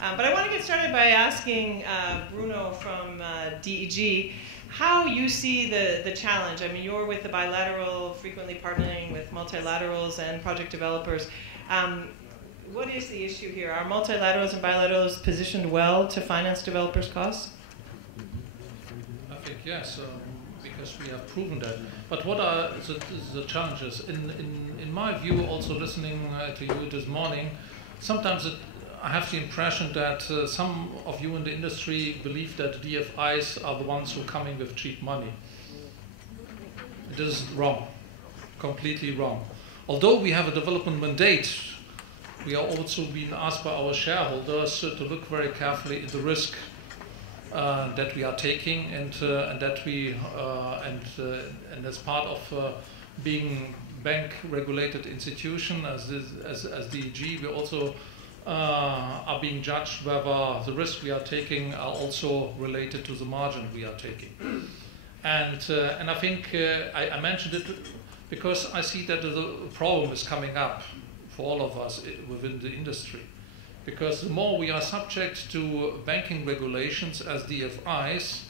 But I want to get started by asking Bruno from DEG how you see the challenge. I mean, you're with the bilateral, frequently partnering with multilaterals and project developers. What is the issue here? Are multilaterals and bilaterals positioned well to finance developers' costs? I think yes, because we have proven that. But what are the challenges? In my view, also listening to you this morning, sometimes I have the impression that some of you in the industry believe that DFIs are the ones who are coming with cheap money. This is wrong, completely wrong. Although we have a development mandate, we are also being asked by our shareholders to look very carefully at the risk that we are taking, and that we and as part of being bank-regulated institution as DEG, we also are being judged whether the risk we are taking are also related to the margin we are taking. And I think I mentioned it because I see that the problem is coming up for all of us within the industry. Because the more we are subject to banking regulations as DFIs,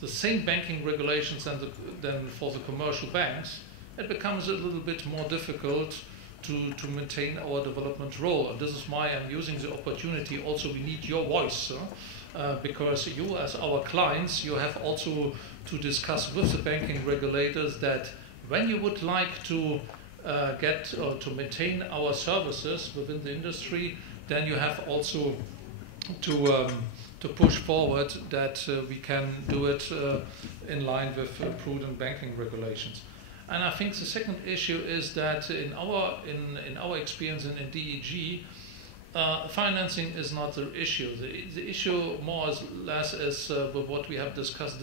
the same banking regulations than for the commercial banks, it becomes a little bit more difficult to maintain our development role. And this is why I'm using the opportunity. Also, we need your voice, because you as our clients, you have also to discuss with the banking regulators that when you would like to get or to maintain our services within the industry, then you have also to push forward that we can do it in line with prudent banking regulations. And I think the second issue is that in our experience in DEG, financing is not the issue. The issue more or less is with what we have discussed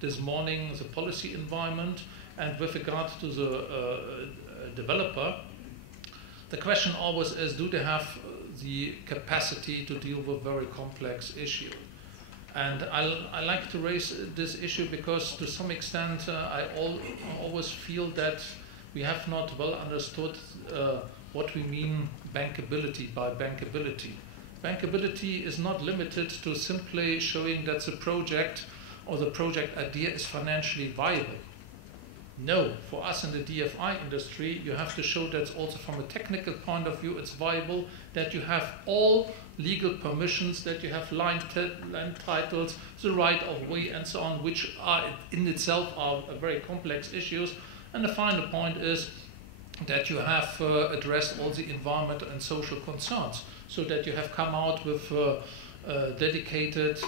this morning, the policy environment, and with regard to the developer, the question always is, do they have the capacity to deal with very complex issues? And I like to raise this issue because to some extent I always feel that we have not well understood what we mean bankability by bankability. Bankability is not limited to simply showing that the project or the project idea is financially viable. No, for us in the DFI industry, you have to show that also from a technical point of view it's viable, that you have all legal permissions, that you have land titles, the right of way and so on, which are in itself are very complex issues. And the final point is that you have addressed all the environmental and social concerns, so that you have come out with dedicated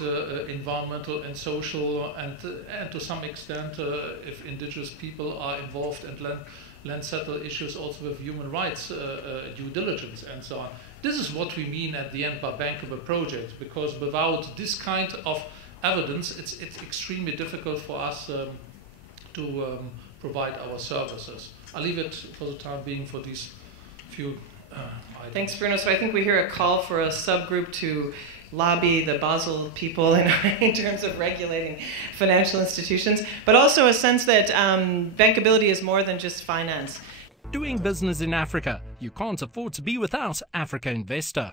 environmental and social and to some extent if indigenous people are involved and land settle issues also with human rights due diligence and so on. This is what we mean at the end by bankable projects, because without this kind of evidence it's extremely difficult for us to provide our services. I'll leave it for the time being for these few items. Thanks, Bruno. So I think we hear a call for a subgroup to lobby the Basel people in terms of regulating financial institutions, but also a sense that bankability is more than just finance. Doing business in Africa, you can't afford to be without Africa Investor.